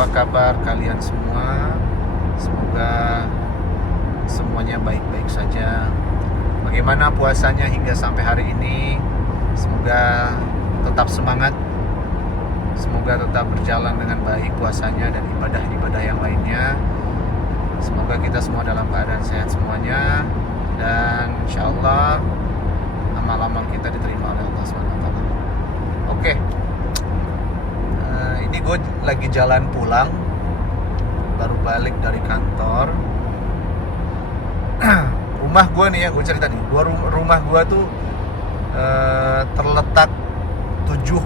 apa kabar kalian semua? Semoga semuanya baik-baik saja. Bagaimana puasanya hingga sampai hari ini? Semoga tetap semangat. Semoga tetap berjalan dengan baik puasanya dan ibadah-ibadah yang lainnya. Semoga kita semua dalam keadaan sehat semuanya, dan insya Allah amal-amal kita diterima oleh Allah SWT. Oke. Ini gue lagi jalan pulang, baru balik dari kantor. Rumah gue nih ya, gue cerita nih, rumah gue tuh terletak 70,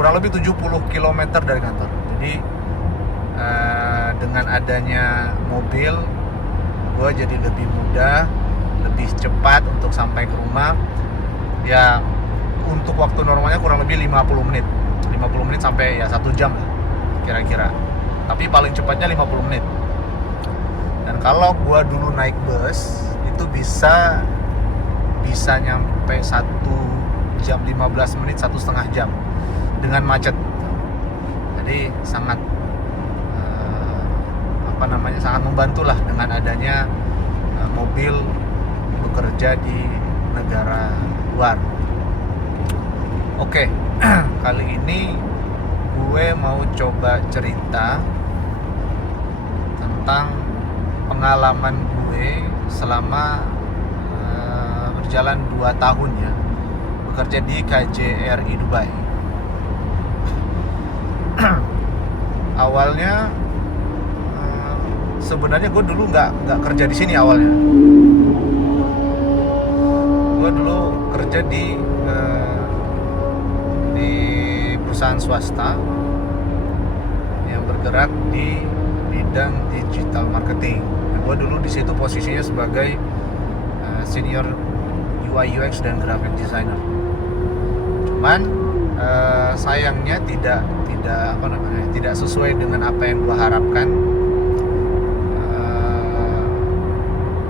kurang lebih 70 km dari kantor. Jadi dengan adanya mobil, gue jadi lebih mudah, lebih cepat untuk sampai ke rumah. Ya, untuk waktu normalnya kurang lebih 50 menit sampai ya 1 jam lah kira-kira, tapi paling cepatnya 50 menit. Dan kalau gue dulu naik bus itu bisa nyampe 1 jam 15 menit, 1,5 jam dengan macet. Jadi sangat sangat membantulah dengan adanya mobil bekerja di negara luar. Oke, kali ini gue mau coba cerita tentang pengalaman gue selama berjalan 2 tahun ya, bekerja di KJRI Dubai. Awalnya sebenarnya gue dulu nggak kerja di sini awalnya. Gue dulu kerja di perusahaan swasta yang bergerak di bidang digital marketing. Gue dulu di situ posisinya sebagai senior UI UX dan graphic designer. Cuman sayangnya tidak sesuai dengan apa yang gue harapkan.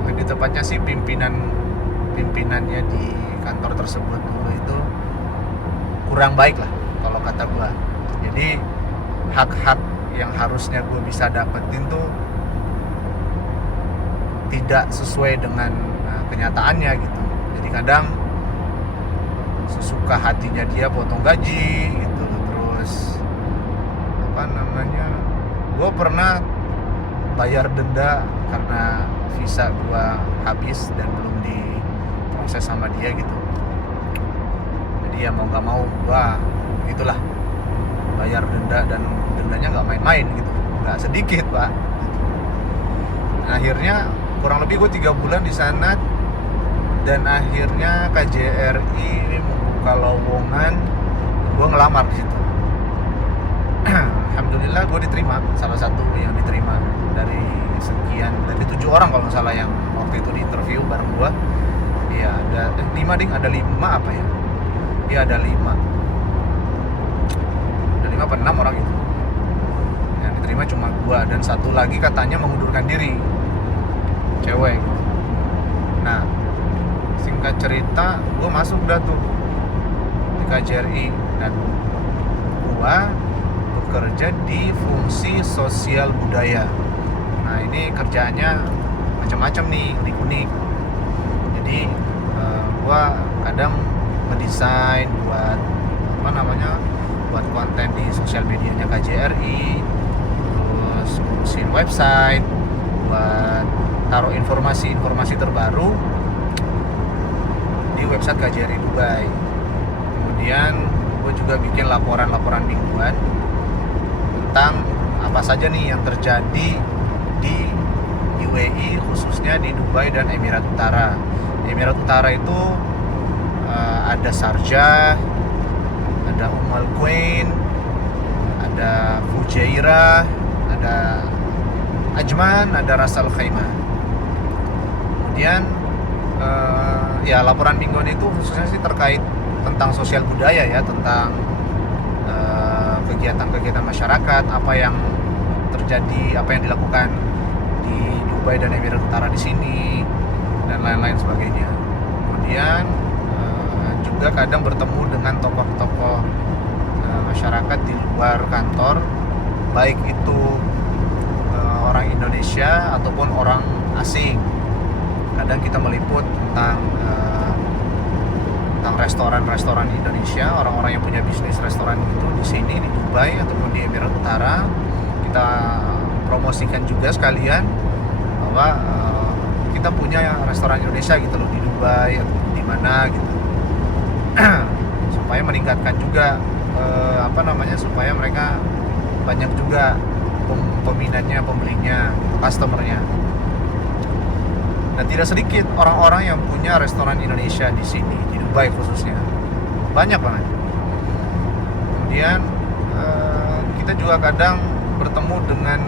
Lebih tepatnya sih pimpinannya di kantor tersebut dulu itu kurang baik lah kalau kata gue. Jadi hak-hak yang harusnya gue bisa dapetin tuh tidak sesuai dengan kenyataannya gitu. Jadi kadang sesuka hatinya dia potong gaji gitu. Terus gue pernah bayar denda karena visa gue habis dan belum diproses sama dia gitu. Jadi ya mau gak mau gue gitulah bayar denda, dan dendanya gak main-main gitu, gak sedikit pak. Nah, akhirnya kurang lebih gue 3 bulan di sana, dan akhirnya KJRI membuka lowongan, gue ngelamar di situ. Alhamdulillah gue diterima, salah satu yang diterima dari 7 orang kalau nggak salah yang waktu itu di interview bareng gue. Iya, ada 5 ding, ada 5 apa ya? Iya, ada 5 apa 6 orang itu. Yang diterima cuma gue dan satu lagi katanya mengundurkan diri, cewek. Nah, singkat cerita, gue masuk dah tuh di KJRI, dan gue bekerja di fungsi sosial budaya. Nah, ini kerjaannya macam-macam nih, unik-unik. Jadi gue kadang ngedesain buat buat konten di sosial medianya KJRI, terus ngurusin website buat taruh informasi terbaru di website KJRI Dubai. Kemudian gue juga bikin laporan mingguan tentang apa saja nih yang terjadi di UAE, khususnya di Dubai dan Emirat Utara. Emirat Utara itu ada Sharjah, ada Al Quwain, ada Fujairah, ada Ajman, ada Ras Al Khaimah. Kemudian ya laporan mingguan itu khususnya sih terkait tentang sosial budaya ya, tentang kegiatan-kegiatan masyarakat, apa yang terjadi, apa yang dilakukan di Dubai dan Emirat Utara di sini, dan lain-lain sebagainya. Kemudian juga kadang bertemu dengan tokoh-tokoh masyarakat di luar kantor baik itu orang Indonesia ataupun orang asing. Kadang kita meliput tentang restoran-restoran Indonesia, orang-orang yang punya bisnis restoran itu di sini di Dubai ataupun di Emirat Utara. Kita promosikan juga sekalian bahwa kita punya restoran Indonesia gitu loh di Dubai atau di mana gitu. Supaya meningkatkan juga supaya mereka banyak juga peminatnya, pembelinya, customernya. Dan tidak sedikit orang-orang yang punya restoran Indonesia di sini, di Dubai khususnya. Banyak banget. Kemudian kita juga kadang bertemu dengan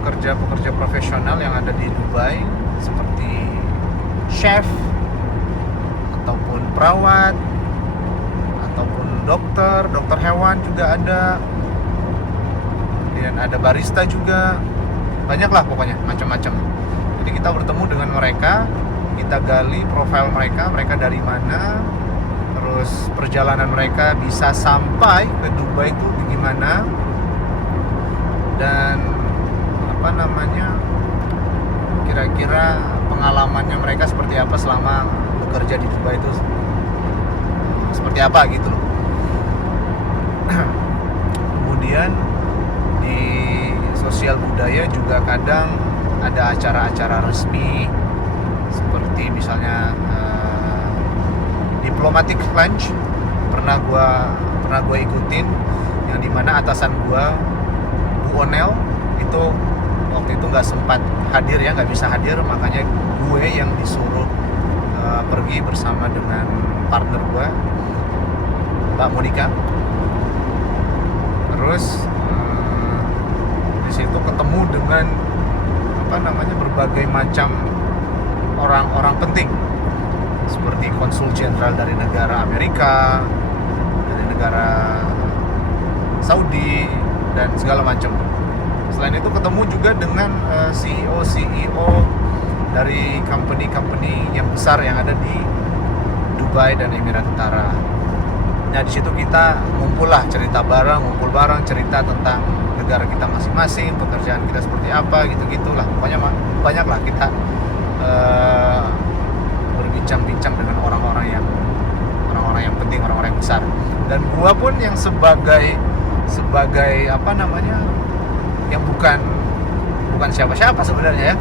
pekerja-pekerja profesional yang ada di Dubai, seperti chef, ataupun perawat, ataupun dokter hewan juga ada. Kemudian ada barista juga. Banyaklah pokoknya, macam-macam. Jadi kita bertemu dengan mereka, kita gali profil mereka dari mana, terus perjalanan mereka bisa sampai ke Dubai itu bagaimana, dan kira-kira pengalamannya mereka seperti apa selama bekerja di Dubai itu seperti apa gitu loh. Kemudian di sosial budaya juga kadang ada acara-acara resmi seperti misalnya diplomatic lunch pernah gua ikutin, yang dimana atasan gua Bu Onel itu waktu itu nggak sempat hadir ya, nggak bisa hadir, makanya gue yang disuruh pergi bersama dengan partner gue Mbak Monica. Terus di situ ketemu dengan berbagai macam orang-orang penting seperti konsul jenderal dari negara Amerika, dari negara Saudi, dan segala macam. Selain itu ketemu juga dengan CEO dari company-company yang besar yang ada di Dubai dan Emirat Utara. Nah di situ kita ngumpul bareng, cerita tentang negara kita masing-masing, pekerjaan kita seperti apa, gitu-gitulah. Pokoknya banyaklah kita berbincang-bincang dengan orang-orang yang penting, orang-orang yang besar. Dan gua pun yang sebagai yang bukan siapa-siapa sebenarnya ya,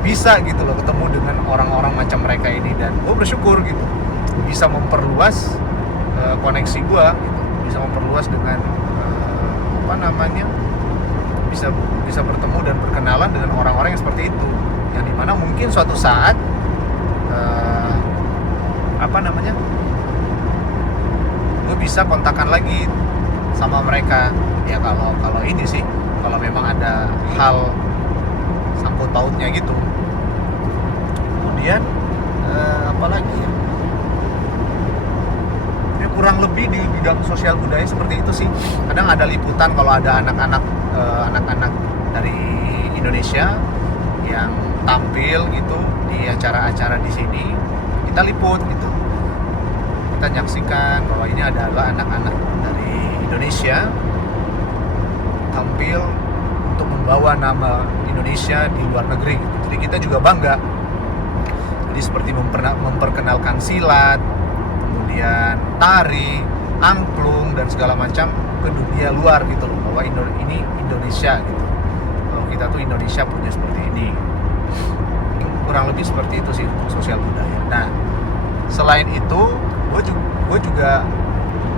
bisa gitu loh ketemu dengan orang-orang macam mereka ini, dan gue bersyukur gitu bisa memperluas koneksi gue gitu, bisa memperluas dengan bisa bertemu dan berkenalan dengan orang-orang yang seperti itu, yang dimana mungkin suatu saat gue bisa kontakkan lagi sama mereka ya, kalau ini sih, kalau memang ada hal sangkut pautnya gitu. Kemudian apalagi ya, kurang lebih di bidang sosial budaya seperti itu sih. Kadang ada liputan kalau ada anak-anak dari Indonesia yang tampil gitu di acara-acara di sini, kita liput gitu, kita nyaksikan bahwa ini adalah anak-anak dari Indonesia tampil untuk membawa nama Indonesia di luar negeri. Jadi kita juga bangga. Jadi seperti memperkenalkan silat, kemudian tari, angklung, dan segala macam ke dunia luar gitu loh, bahwa ini Indonesia gitu. Kalau kita tuh Indonesia punya seperti ini. Kurang lebih seperti itu sih untuk sosial budaya. Nah, selain itu, gue juga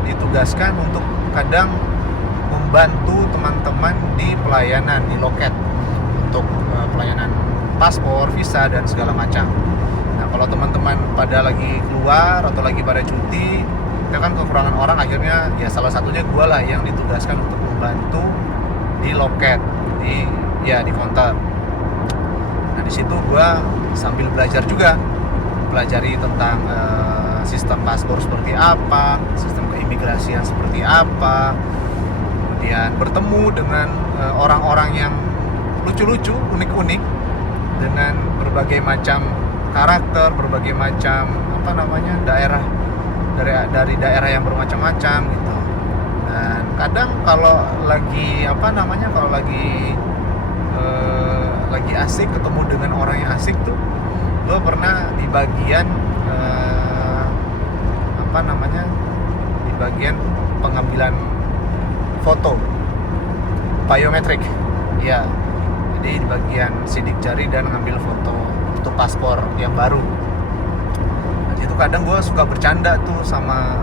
ditugaskan untuk kadang membantu teman-teman di pelayanan di loket untuk pelayanan paspor, visa, dan segala macam. Nah, kalau teman-teman pada lagi keluar atau lagi pada cuti, kita kan kekurangan orang, akhirnya ya salah satunya gue lah yang ditugaskan untuk membantu di loket, di counter. Nah, di situ gue sambil belajar juga, pelajari tentang sistem paspor seperti apa, sistem keimigrasian seperti apa. Kemudian bertemu dengan orang-orang yang lucu-lucu, unik-unik, dengan berbagai macam karakter, berbagai macam daerah, dari daerah yang bermacam-macam gitu. Dan kadang kalau lagi lagi asik ketemu dengan orang yang asik tuh, gue pernah di bagian di bagian pengambilan foto biometrik, ya. Jadi di bagian sidik jari dan ngambil foto untuk paspor yang baru. Nah, itu kadang gue suka bercanda tuh sama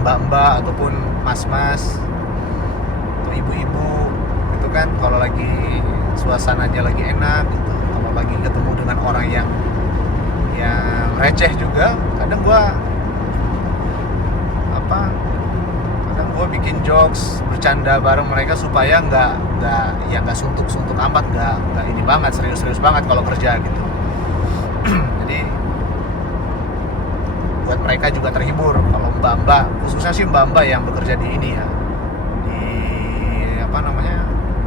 mbak-mbak ataupun mas-mas atau ibu-ibu gitu kan, kalau lagi suasananya lagi enak gitu, kalau lagi ketemu dengan orang yang receh juga, kadang gue bikin jokes, bercanda bareng mereka supaya nggak suntuk amat, nggak ini banget, serius banget kalau kerja gitu. Jadi buat mereka juga terhibur kalau mbak-mbak, khususnya sih mbak-mbak yang bekerja di ini ya, di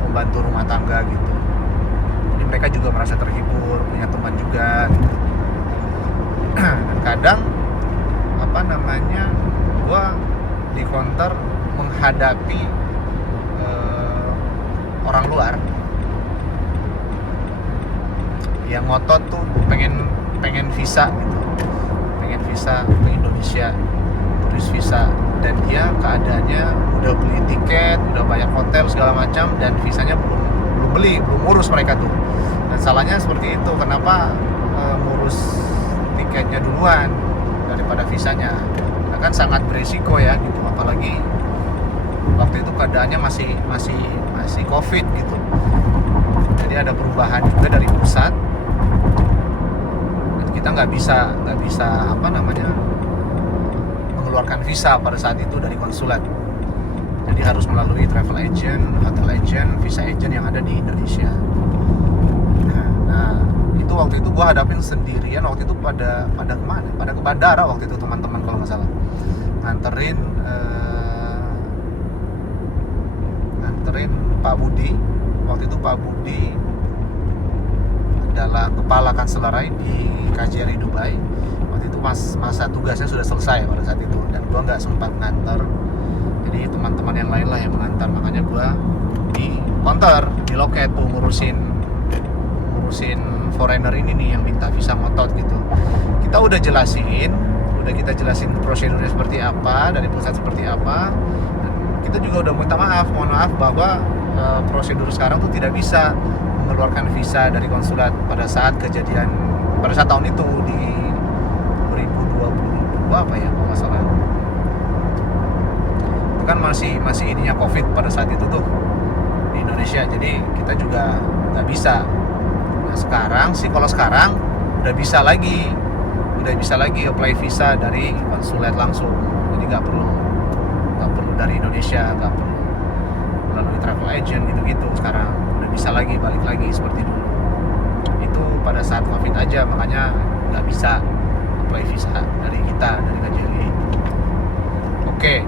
membantu rumah tangga gitu. Jadi mereka juga merasa terhibur, punya teman juga gitu. Dan kadang gue di counter menghadapi orang luar yang ngotot tuh pengen visa gitu, pengen visa ke Indonesia, turis visa, dan dia keadaannya udah beli tiket, udah bayar hotel segala macam, dan visanya belum ngurus mereka tuh. Dan salahnya seperti itu, kenapa ngurus tiketnya duluan daripada visanya? Nah, kan sangat beresiko ya gitu, apalagi waktu itu keadaannya masih COVID gitu. Jadi ada perubahan juga dari pusat, dan kita nggak bisa mengeluarkan visa pada saat itu dari konsulat. Jadi harus melalui travel agent, hotel agent, visa agent yang ada di Indonesia. Nah itu waktu itu gue hadapin sendirian. Waktu itu pada kemana? Pada ke bandara waktu itu, teman-teman kalau nggak salah nganterin Pak Budi. Waktu itu Pak Budi adalah kepala kanselerai di KJRI Dubai. Waktu itu masa tugasnya sudah selesai pada saat itu, dan gue nggak sempat nganter. Jadi teman-teman yang lain lah yang mengantar, makanya gue di counter, di loket tuh ngurusin foreigner ini nih yang minta visa ngotot gitu. Kita udah kita jelasin prosedurnya seperti apa, dari pusat seperti apa. Kita juga udah mohon maaf bahwa prosedur sekarang tuh tidak bisa mengeluarkan visa dari konsulat pada saat tahun itu di 2022 apa ya kalau nggak salah. Itu kan masih ininya COVID pada saat itu tuh di Indonesia, jadi kita juga nggak bisa. Nah kalau sekarang udah bisa lagi apply visa dari konsulat langsung, jadi nggak perlu dari Indonesia, nggak perlu melalui travel agent gitu. Sekarang udah bisa balik lagi seperti dulu. Itu pada saat COVID aja, makanya nggak bisa apply visa dari KJRI. Oke.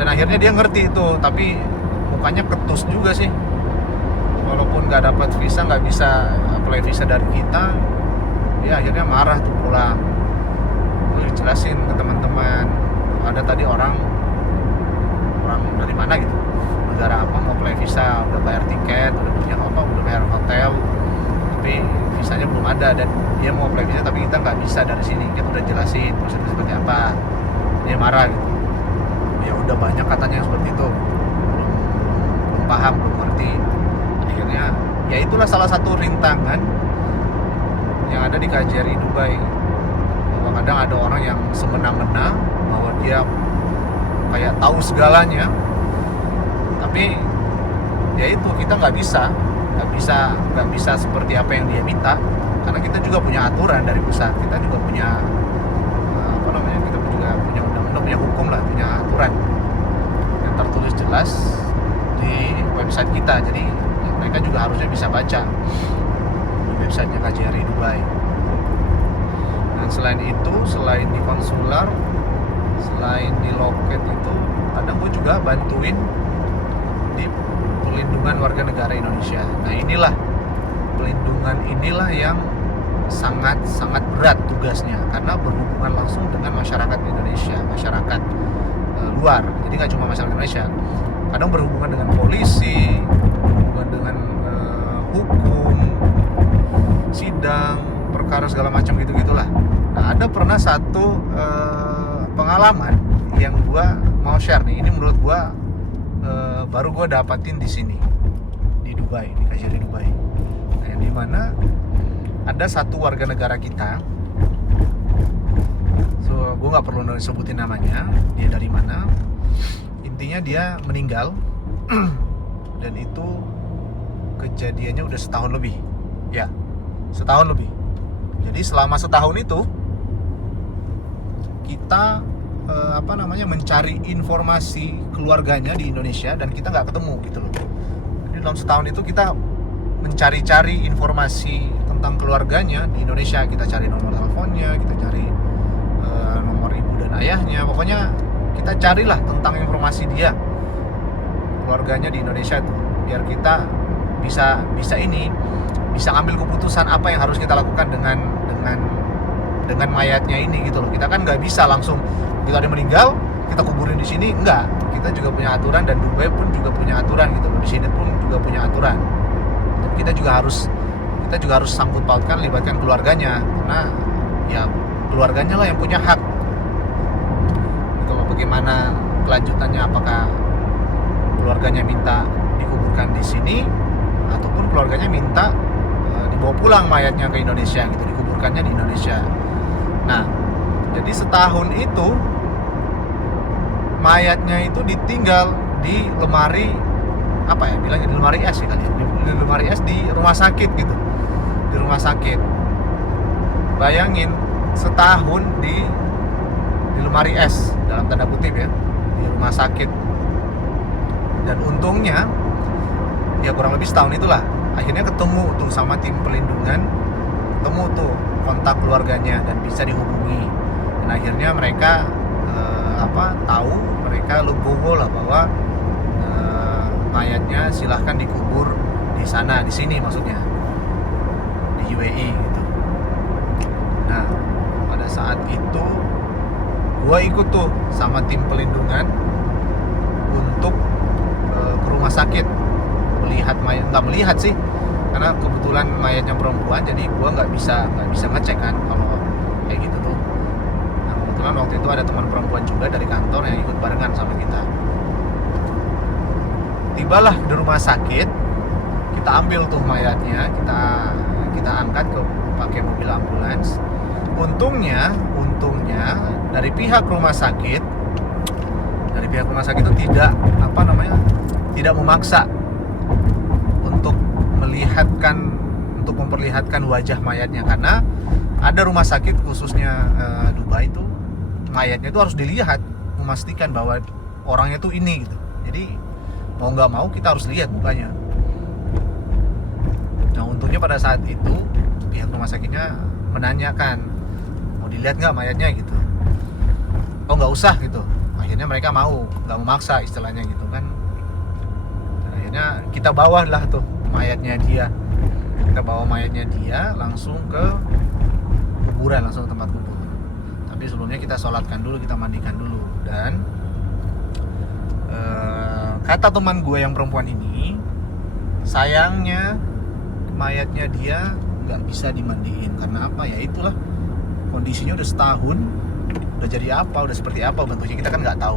Dan akhirnya dia ngerti itu, tapi mukanya ketus juga sih. Walaupun nggak dapat visa, nggak bisa apply visa dari kita, dia akhirnya marah tuh pulang. Terus jelasin ke teman-teman, ada tadi orang dari mana gitu, negara apa, mau apply visa, udah bayar tiket, udah bayar hotel, tapi visanya belum ada, dan dia mau apply visa tapi kita nggak bisa dari sini. Kita udah jelasin prosedur seperti apa, dia marah gitu. Ya udah banyak katanya yang seperti itu, belum paham, belum ngerti. Akhirnya ya itulah salah satu rintangan yang ada di KJRI Dubai, bahwa kadang ada orang yang semena-mena bahwa dia kayak tahu segalanya, tapi ya itu kita nggak bisa seperti apa yang dia minta, karena kita juga punya aturan dari pusat, kita juga punya kita juga punya undang-undang, punya hukum lah, punya aturan yang tertulis jelas di website kita. Jadi ya, mereka juga harusnya bisa baca di websitenya KJRI Dubai. Dan selain itu, selain di konsular, selain di loket itu, kadang gue juga bantuin di pelindungan warga negara Indonesia. Nah pelindungan inilah yang sangat berat tugasnya, karena berhubungan langsung dengan masyarakat Indonesia, masyarakat luar. Jadi nggak cuma masyarakat Indonesia, kadang berhubungan dengan polisi, berhubungan dengan hukum, sidang, perkara segala macam gitu-gitulah. Nah, ada pernah satu pengalaman yang gua mau share nih. Ini menurut gua baru gua dapatin di sini, di Dubai, di Kajari Dubai. Nah, yang dimana ada satu warga negara kita, so gue nggak perlu sebutin namanya, dia dari mana. Intinya dia meninggal dan itu kejadiannya udah setahun lebih, ya setahun lebih. Jadi selama setahun itu kita mencari informasi keluarganya di Indonesia dan kita nggak ketemu gitu loh. Jadi dalam setahun itu kita mencari-cari informasi tentang keluarganya di Indonesia. Kita cari nomor teleponnya, kita cari nomor ibu dan ayahnya, pokoknya kita carilah tentang informasi dia, keluarganya di Indonesia itu, biar kita bisa ngambil keputusan apa yang harus kita lakukan dengan mayatnya ini gitu loh. Kita kan nggak bisa langsung kita ada meninggal kita kuburin di sini, enggak. Kita juga punya aturan dan Dubai pun juga punya aturan gitu loh. Di sini pun juga punya aturan. Kita juga harus sangkut pautkan, libatkan keluarganya, karena ya keluarganya lah yang punya hak. Kalau bagaimana kelanjutannya, apakah keluarganya minta dikuburkan di sini ataupun keluarganya minta dibawa pulang mayatnya ke Indonesia gitu, dikuburkannya di Indonesia. Nah, jadi setahun itu mayatnya itu ditinggal di lemari, bilangnya di lemari es ya kali ya, di lemari es di rumah sakit gitu, di rumah sakit. Bayangin setahun di lemari es dalam tanda kutip ya, di rumah sakit. Dan untungnya ya kurang lebih setahun itulah akhirnya ketemu tuh sama tim pelindungan, ketemu tuh kontak keluarganya dan bisa dihubungi. Dan akhirnya mereka tahu, mereka legowo lah bahwa mayatnya silahkan dikubur di sana, di sini maksudnya, di UAE gitu. Nah, pada saat itu gue ikut tuh sama tim pelindungan untuk ke rumah sakit melihat mayat, nggak melihat sih, karena kebetulan mayatnya perempuan, jadi gue nggak bisa ngecek kan kalau kayak gitu tuh. Nah, kebetulan waktu itu ada teman perempuan juga dari kantor yang ikut barengan sama kita. Tibalah di rumah sakit, kita ambil tuh mayatnya, kita angkat pakai mobil ambulans. Untungnya dari pihak rumah sakit itu tidak memaksa untuk memperlihatkan wajah mayatnya, karena ada rumah sakit khususnya Dubai itu mayatnya itu harus dilihat, memastikan bahwa orangnya tuh ini gitu. Jadi mau nggak mau kita harus lihat mukanya. Nah, untungnya pada saat itu pihak rumah sakitnya menanyakan, mau dilihat nggak mayatnya gitu. Oh nggak usah gitu. Akhirnya mereka mau, nggak memaksa istilahnya gitu kan. Dan akhirnya kita bawa lah tuh mayatnya dia. Kita bawa mayatnya dia langsung ke kuburan, langsung ke tempat kubur. Tapi sebelumnya kita sholatkan dulu, kita mandikan dulu. Dan kata teman gue yang perempuan ini, sayangnya mayatnya dia nggak bisa dimandiin. Karena apa? Ya itulah, kondisinya udah setahun, udah jadi apa, udah seperti apa bentuknya, kita kan nggak tahu.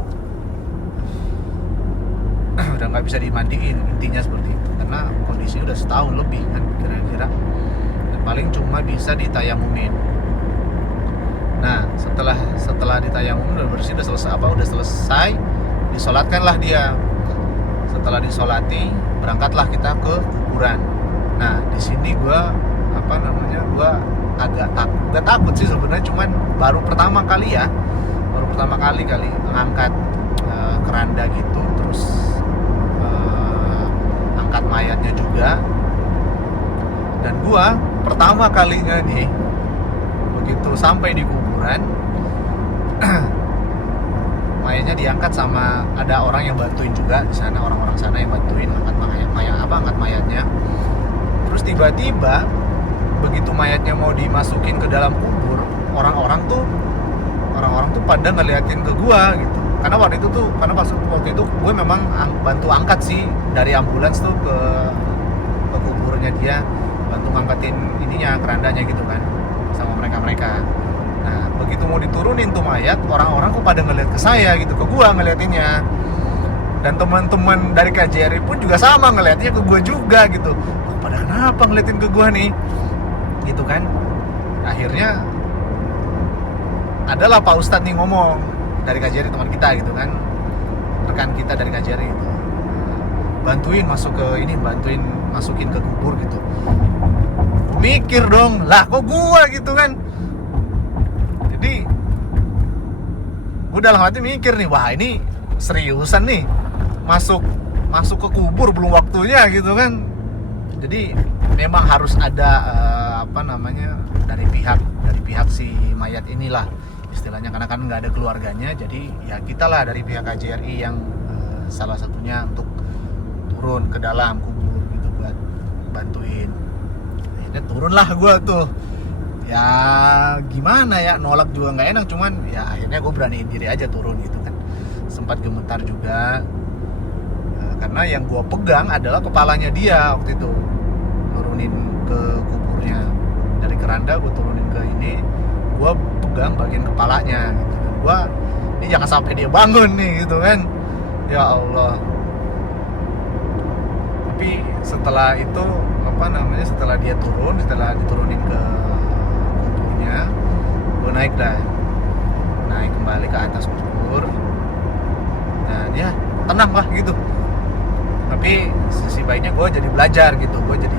Udah nggak bisa dimandiin, intinya seperti itu, karena kondisinya udah setahun lebih kan kira-kira, dan paling cuma bisa ditayamumin. Nah, setelah ditayamumin udah bersih, udah selesai, disolatkanlah dia. Setelah disolati, berangkatlah kita ke kuburan. Nah, di sini gue agak takut sih sebenarnya, cuman baru pertama kali ngangkat keranda gitu, terus angkat mayatnya juga. Dan gue pertama kalinya nih begitu sampai di kuburan, mayatnya diangkat sama ada orang yang bantuin juga di sana, orang-orang sana yang bantuin angkat mayatnya. Terus tiba-tiba begitu mayatnya mau dimasukin ke dalam kubur, orang-orang tuh pada ngeliatin ke gua gitu. karena waktu itu gue memang bantu angkat sih dari ambulans tuh ke kuburnya dia, bantu ngangkatin ininya, kerandanya gitu kan sama mereka. Nah begitu mau diturunin tuh mayat, orang-orang kok pada ngeliat ke saya gitu, ke gua ngeliatinnya, dan teman-teman dari KJRI pun juga sama ngeliatnya ke gua juga gitu. Kok pada kenapa ngeliatin ke gua nih gitu kan. Akhirnya adalah Pak Ustadz nih ngomong dari KJRI, teman kita gitu kan, rekan kita dari KJRI gitu, bantuin masukin ke kubur gitu. Mikir dong, lah kok gua gitu kan. Jadi gue dalam hati mikir nih, wah ini seriusan nih, masuk ke kubur belum waktunya gitu kan. Jadi memang harus ada dari pihak si mayat inilah istilahnya, karena kan nggak ada keluarganya, jadi ya kita lah dari pihak KJRI yang salah satunya untuk turun ke dalam kubur gitu buat bantuin. Akhirnya turunlah gue tuh, ya gimana ya, nolak juga nggak enak, cuman ya akhirnya gue beraniin diri aja turun gitu kan. Sempat gemetar juga karena yang gue pegang adalah kepalanya dia waktu itu, nurunin ke kuburnya dari keranda, gue turunin ke ini, gue pegang bagian kepalanya gitu. Gue ini jangan sampai dia bangun nih gitu kan, ya Allah. Tapi setelah itu setelah dia turun, setelah diturunin ke kuburnya, gue naik kembali ke atas kubur dan ya tenang lah gitu. Tapi sisi baiknya gue jadi belajar gitu, gue jadi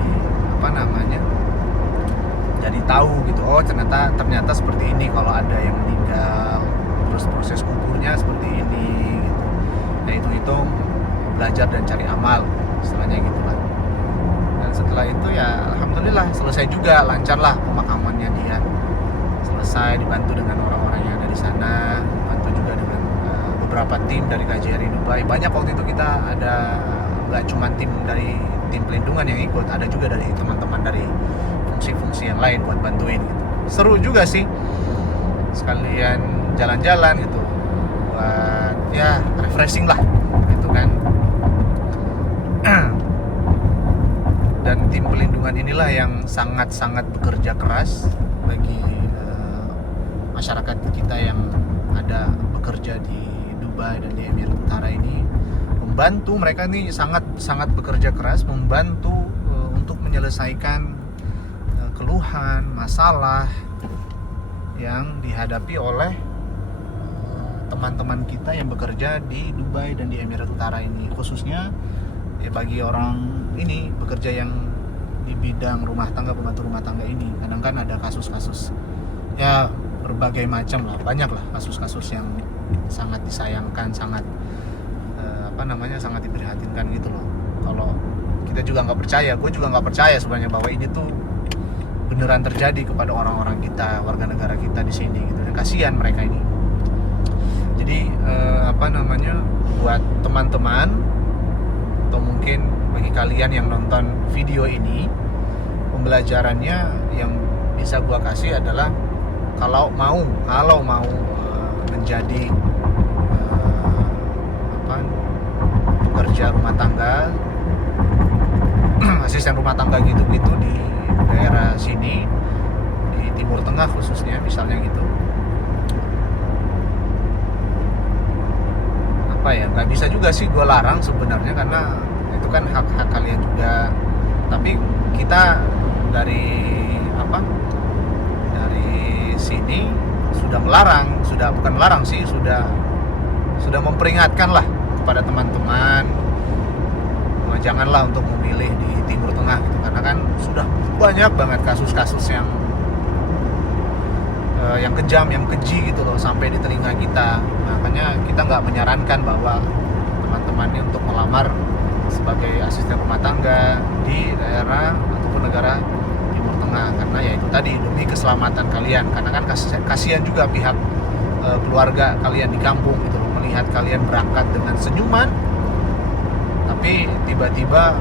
jadi tahu gitu, oh ternyata seperti ini kalau ada yang meninggal, terus proses kuburnya seperti ini gitu. Nah itu belajar dan cari amal istilahnya gitu lah. Dan setelah itu ya alhamdulillah selesai juga, lancar lah pemakamannya dia, selesai, dibantu dengan orang-orang yang ada di sana, dibantu juga dengan beberapa tim dari KJRI Dubai. Banyak waktu itu kita ada, nggak cuma tim dari tim pelindungan yang ikut, ada juga dari teman-teman dari fungsi-fungsi yang lain buat bantuin gitu. Seru juga sih, sekalian jalan-jalan gitu buat ya refreshing lah gitu kan. Dan tim pelindungan inilah yang sangat-sangat bekerja keras bagi masyarakat kita yang ada bekerja di Dubai dan di Emirat Utara ini, membantu mereka nih sangat bekerja keras membantu untuk menyelesaikan keluhan, masalah yang dihadapi oleh teman-teman kita yang bekerja di Dubai dan di Emirat Utara ini, khususnya ya bagi orang ini bekerja yang di bidang rumah tangga, pembantu rumah tangga ini. Kadang kan ada kasus-kasus ya berbagai macam lah, banyak lah kasus-kasus yang sangat disayangkan, sangat sangat diprihatinkan gitu loh. Kalau kita juga nggak percaya, gue juga nggak percaya sebenarnya bahwa ini tuh beneran terjadi kepada orang-orang kita, warga negara kita di sini gitu. Dan kasihan mereka ini. Jadi buat teman-teman atau mungkin bagi kalian yang nonton video ini, pembelajarannya yang bisa gua kasih adalah kalau mau menjadi pekerja rumah tangga, asisten rumah tangga gitu-gitu di daerah sini, di Timur Tengah khususnya misalnya gitu, nggak bisa juga sih gue larang sebenarnya, karena itu kan hak kalian juga. Tapi kita dari sini sudah memperingatkan lah kepada teman-teman, janganlah untuk memilih di Timur Tengah gitu, karena kan sudah banyak banget kasus-kasus yang kejam, yang keji gitu loh, sampai di telinga kita. Makanya kita nggak menyarankan bahwa teman-teman ini untuk melamar sebagai asisten rumah tangga di daerah ataupun negara Timur Tengah, karena ya itu tadi, demi keselamatan kalian. Karena kan kasihan juga pihak keluarga kalian di kampung gitu loh, melihat kalian berangkat dengan senyuman, tapi tiba-tiba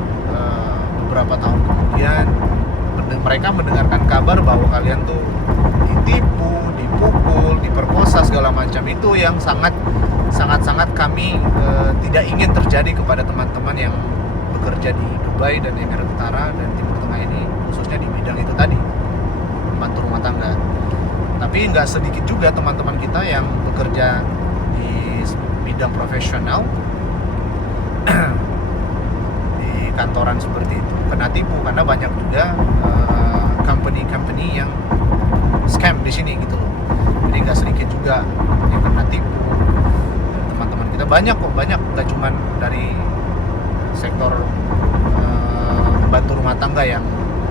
beberapa tahun kemudian mereka mendengarkan kabar bahwa kalian tuh ditipu, dipukul, diperkosa segala macam. Itu yang sangat sangat-sangat kami tidak ingin terjadi kepada teman-teman yang bekerja di Dubai dan Emirat Utara dan Timur Tengah ini, khususnya di bidang itu tadi, pembantu rumah tangga. Tapi nggak sedikit juga teman-teman kita yang bekerja di bidang profesional di kantoran seperti itu kena tipu, karena banyak juga company-company yang scam di sini gitu loh. Jadi nggak sedikit juga yang kena tipu. Teman-teman kita banyak kok, nggak cuman dari sektor bantu rumah tangga yang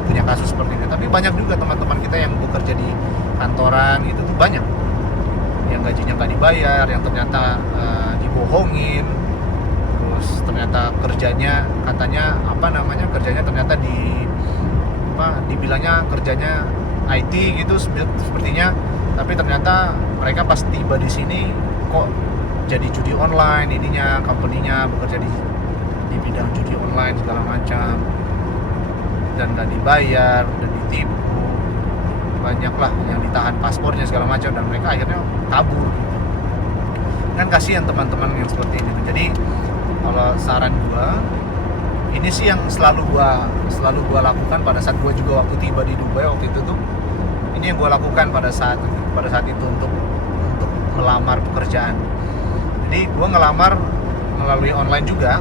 punya kasus seperti ini, tapi banyak juga teman-teman kita yang bekerja di kantoran gitu tuh, banyak yang gajinya nggak dibayar, yang ternyata dibohongin, terus ternyata kerjanya katanya kerjanya ternyata dibilangnya kerjanya IT gitu sepertinya, tapi ternyata mereka pas tiba di sini kok jadi judi online, ininya company-nya bekerja di bidang judi online segala macam, dan nggak dibayar dan ditipu. Banyaklah yang ditahan paspornya segala macam, dan mereka akhirnya kabur. Kan kasihan teman-teman yang seperti ini. Jadi kalau saran gua, ini sih yang selalu gua lakukan pada saat gua juga waktu tiba di Dubai waktu itu tuh. Ini yang gua lakukan pada saat itu untuk melamar pekerjaan. Jadi gua ngelamar melalui online juga,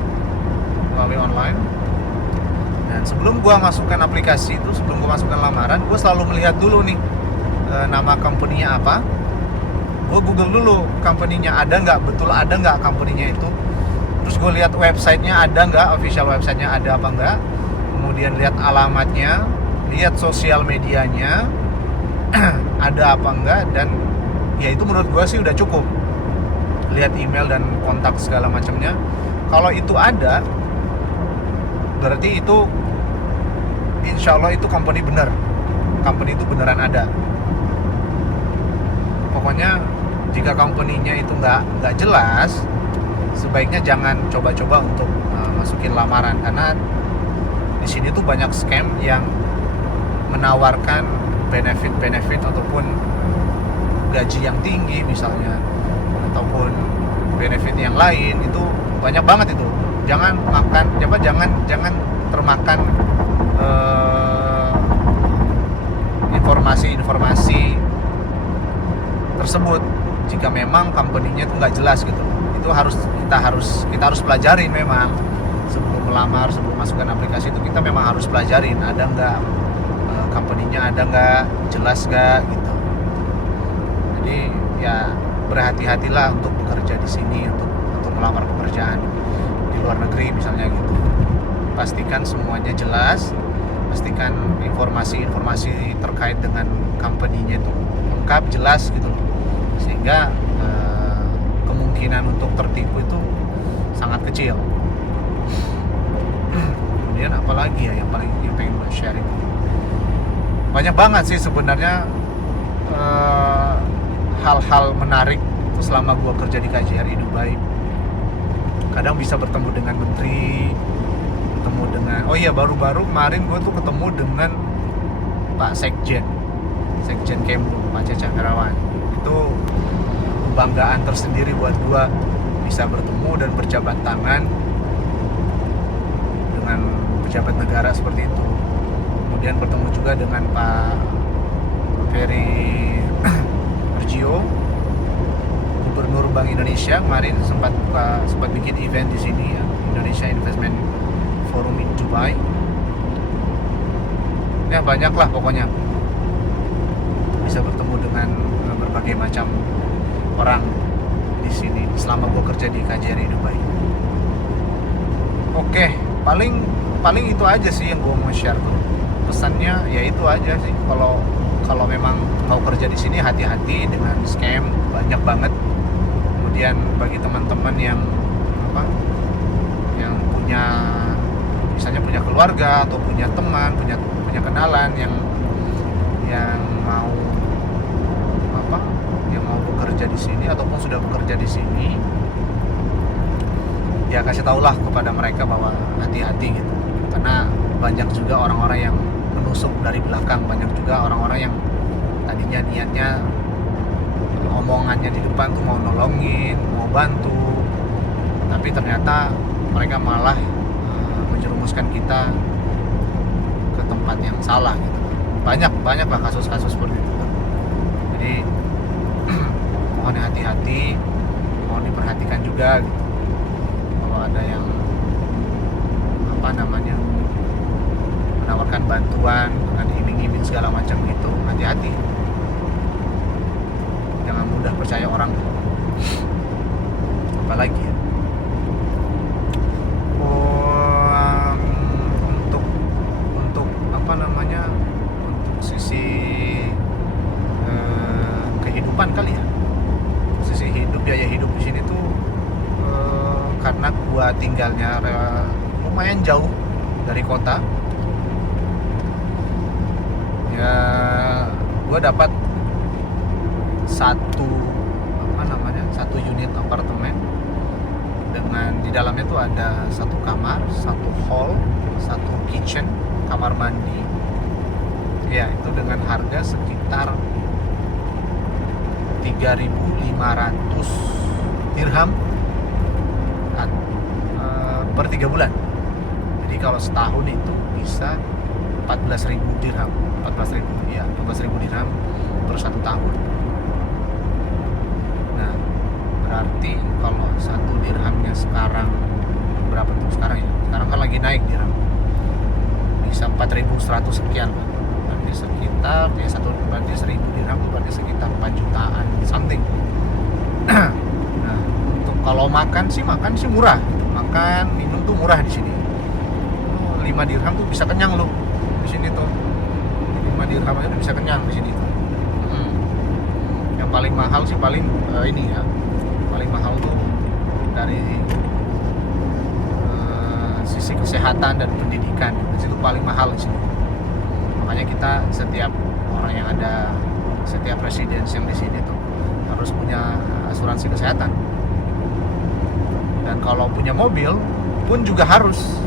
dan sebelum gua masukkan aplikasi itu, sebelum gua masukkan lamaran, gua selalu melihat dulu nih nama company-nya apa. Gua Google dulu company-nya ada nggak company-nya itu. Terus gue lihat websitenya ada nggak, official websitenya ada apa nggak. Kemudian lihat alamatnya, lihat sosial medianya ada apa nggak, dan ya itu menurut gue sih udah cukup. Lihat email dan kontak segala macamnya. Kalau itu ada, berarti itu insya Allah itu company bener, company itu beneran ada. Pokoknya jika company-nya itu nggak jelas, sebaiknya jangan coba-coba untuk masukin lamaran, karena di sini tuh banyak scam yang menawarkan benefit ataupun gaji yang tinggi misalnya, ataupun benefit yang lain, itu banyak banget itu. Jangan termakan informasi tersebut jika memang company-nya itu nggak jelas gitu. Itu kita harus pelajarin memang sebelum melamar, sebelum masukkan aplikasi itu kita memang harus pelajarin ada nggak company-nya, ada nggak, jelas nggak gitu. Jadi ya berhati-hatilah untuk bekerja di sini, untuk melamar pekerjaan di luar negeri misalnya gitu. Pastikan semuanya jelas, pastikan informasi terkait dengan company-nya itu lengkap, jelas gitu loh, sehingga kemungkinan untuk tertipu itu sangat kecil. Kemudian apalagi ya yang pengen gue sharing, banyak banget sih sebenarnya hal-hal menarik selama gue kerja di KJRI Dubai. Kadang bisa bertemu dengan menteri, baru-baru kemarin gue tuh ketemu dengan Pak Sekjen Kemlu, Pak Cecak Herawan. Itu kebanggaan tersendiri buat gue bisa bertemu dan berjabat tangan dengan pejabat negara seperti itu. Kemudian bertemu juga dengan Pak Ferry Arjio, Gubernur Bank Indonesia, kemarin sempat bikin event di sini ya, Indonesia Investment Forum in Dubai. Ya banyaklah pokoknya, bisa bertemu dengan berbagai macam orang di sini selama gue kerja di KJRI Dubai. Oke, paling itu aja sih yang gue mau share tuh. Pesannya ya itu aja sih. Kalau memang mau kerja di sini, hati-hati dengan scam, banyak banget. Kemudian bagi teman-teman yang misalnya punya keluarga atau punya teman, punya kenalan yang mau bekerja di sini ataupun sudah bekerja di sini, ya kasih tahulah kepada mereka bahwa hati-hati gitu, karena banyak juga orang-orang yang menusuk dari belakang, banyak juga orang-orang yang tadinya niatnya omongannya di depan tuh mau nolongin, mau bantu, tapi ternyata mereka malah menjerumuskan kita ke tempat yang salah gitu. Banyak lah kasus-kasus seperti itu. Jadi mohon hati-hati, mohon diperhatikan juga gitu. Kalau ada yang menawarkan bantuan dengan iming-iming segala macam gitu, hati-hati, jangan mudah percaya orang. Apalagi ya, untuk untuk sisi kehidupan kali ya, sisi hidup, biaya hidup di sini tuh karena gua tinggalnya lumayan jauh dari kota ya, gua dapat satu unit apartemen dengan di dalamnya tuh ada satu kamar, satu hall, satu kitchen, kamar mandi ya, itu dengan harga sekitar 3.500 dirham per 3 bulan. Jadi kalau setahun itu bisa 14.000 dirham, 14.000 dirham per 1 tahun. Nah, berarti kalau 1 dirhamnya sekarang berapa tuh sekarang ya? Sekarang kan lagi naik dirham, bisa 4.100 sekian lah. Berarti sekitar ya berarti 1.000 dirham itu berarti sekitar 4 jutaan something. Nah, untuk kalau makan sih murah. Makan minum tuh murah di sini. 5 dirham tuh bisa kenyang lo di sini tuh. 5 dirham aja bisa kenyang di sini tuh. Yang paling mahal sih paling ini ya. Paling mahal tuh dari sisi kesehatan dan pendidikan. Di situ paling mahal di sini. Makanya kita setiap residence yang di sini tuh harus punya asuransi kesehatan. Dan kalau punya mobil pun juga harus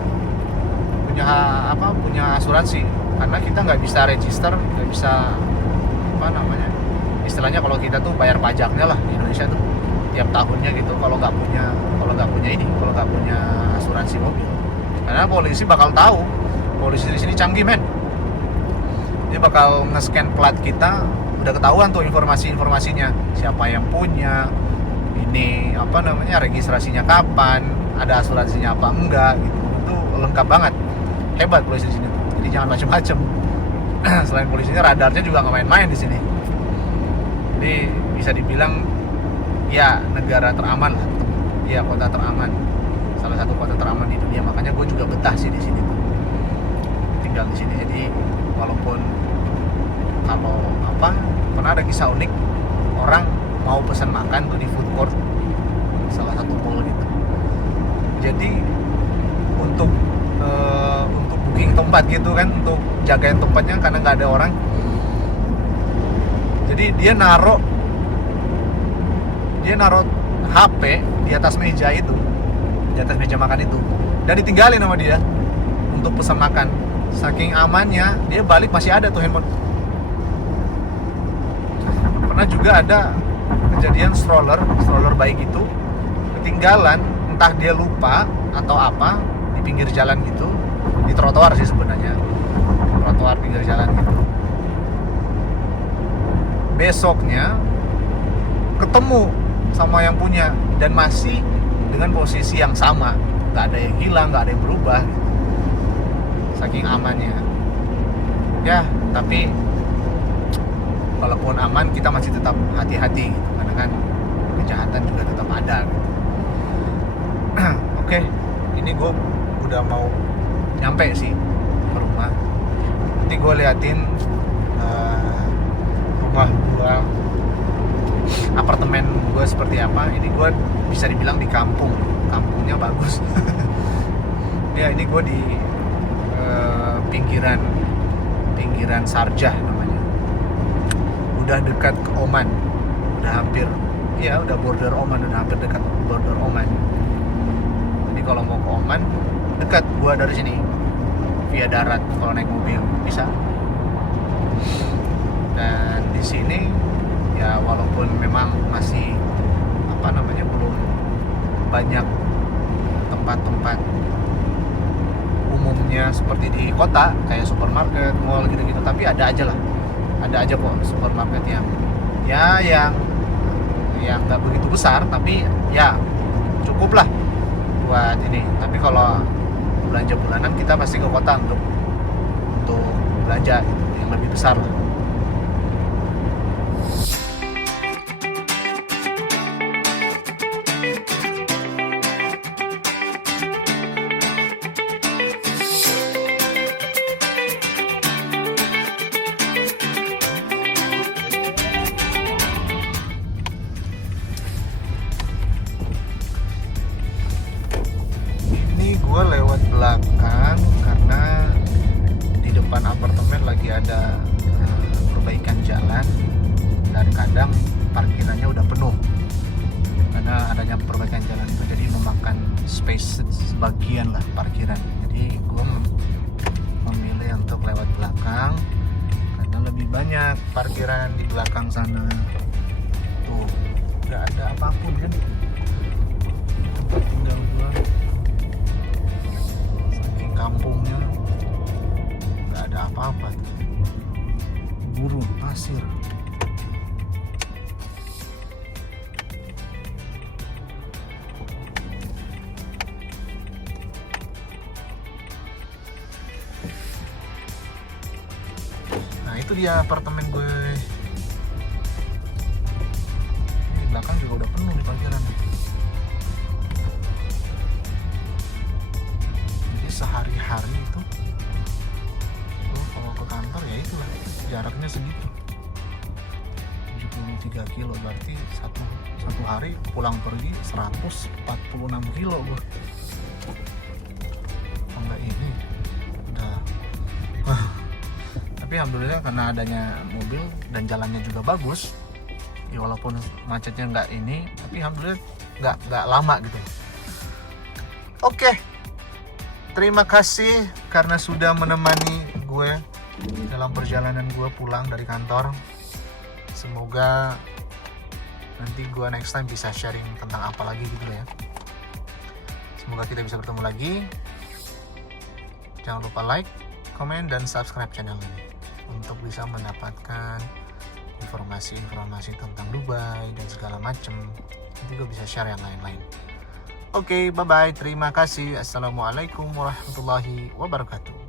punya asuransi, karena kita nggak bisa register, nggak bisa istilahnya kalau kita tuh bayar pajaknya lah di Indonesia tuh tiap tahunnya gitu, kalau nggak punya asuransi mobil, karena polisi bakal tahu. Polisi di sini canggih men, dia bakal nge-scan plat kita, udah ketahuan tuh informasinya, siapa yang punya ini, registrasinya kapan, ada asuransinya apa enggak gitu. Itu lengkap banget, hebat polisi di sini. Jadi jangan macam-macam. Selain polisinya, radarnya juga nggak main-main di sini. Jadi bisa dibilang ya negara teraman lah, ya kota teraman, salah satu kota teraman di dunia. Makanya gue juga betah sih di sini, tinggal di sini. Jadi walaupun kalau pernah ada kisah unik, orang mau pesan makan tuh di food court salah satu mall gitu. Jadi untuk booking tempat gitu kan, untuk jagain tempatnya karena nggak ada orang, jadi dia naruh HP di atas meja itu, di atas meja makan itu, dan ditinggalin sama dia untuk pesan makan. Saking amannya, dia balik masih ada tuh handphone. Pernah juga ada kejadian stroller bayi gitu ketinggalan, entah dia lupa atau apa, di pinggir jalan gitu, di trotoar sih sebenarnya, trotoar pinggir jalan gitu. Besoknya ketemu sama yang punya dan masih dengan posisi yang sama, nggak ada yang hilang, nggak ada yang berubah gitu. Saking amannya ya. Tapi walaupun aman, kita masih tetap hati-hati gitu, karena kan kejahatan juga tetap ada gitu. Oke, ini gue udah mau nyampe sih ke rumah. Nanti gue liatin rumah gue, apartemen gue seperti apa. Ini gue bisa dibilang di kampungnya bagus. Ya, ini gue di pinggiran Sharjah namanya. Udah dekat ke Oman, udah border Oman, udah hampir dekat border Oman. Jadi kalau mau ke Oman dekat gua dari sini, via darat kalau naik mobil bisa. Dan di sini Ya walaupun memang masih belum banyak tempat-tempat umumnya seperti di kota kayak supermarket, mall gitu-gitu, tapi ada aja kok supermarket yang nggak begitu besar, tapi ya cukup lah buat ini. Tapi kalau belanja bulanan kita pasti ke kota untuk belanja yang lebih besar lah. Gue lewat belakang karena di depan apartemen lagi ada perbaikan jalan dan kadang parkirannya udah penuh karena adanya perbaikan jalan itu, jadi memakan space sebagian lah parkiran. Jadi gue memilih untuk lewat belakang karena lebih banyak parkiran di belakang sana. Tuh nggak ada apapun kan tempat tinggal gue, kampungnya nggak ada apa-apa, gurun pasir. Nah itu dia apartemen gue. Ini di belakang juga udah penuh di parkiran. Sehari-hari itu kalau ke kantor ya itulah jaraknya segitu, 73 kilo, berarti satu hari pulang pergi 146 kilo gue. Enggak ini udah tapi alhamdulillah karena adanya mobil dan jalannya juga bagus ya, walaupun macetnya nggak ini, tapi alhamdulillah nggak lama gitu. Oke. Terima kasih karena sudah menemani gue dalam perjalanan gue pulang dari kantor. Semoga nanti gue next time bisa sharing tentang apa lagi gitu ya. Semoga kita bisa bertemu lagi. Jangan lupa like, komen, dan subscribe channel ini untuk bisa mendapatkan informasi-informasi tentang Dubai dan segala macam. Nanti gue bisa share yang lain-lain. Oke, bye-bye. Terima kasih. Assalamualaikum warahmatullahi wabarakatuh.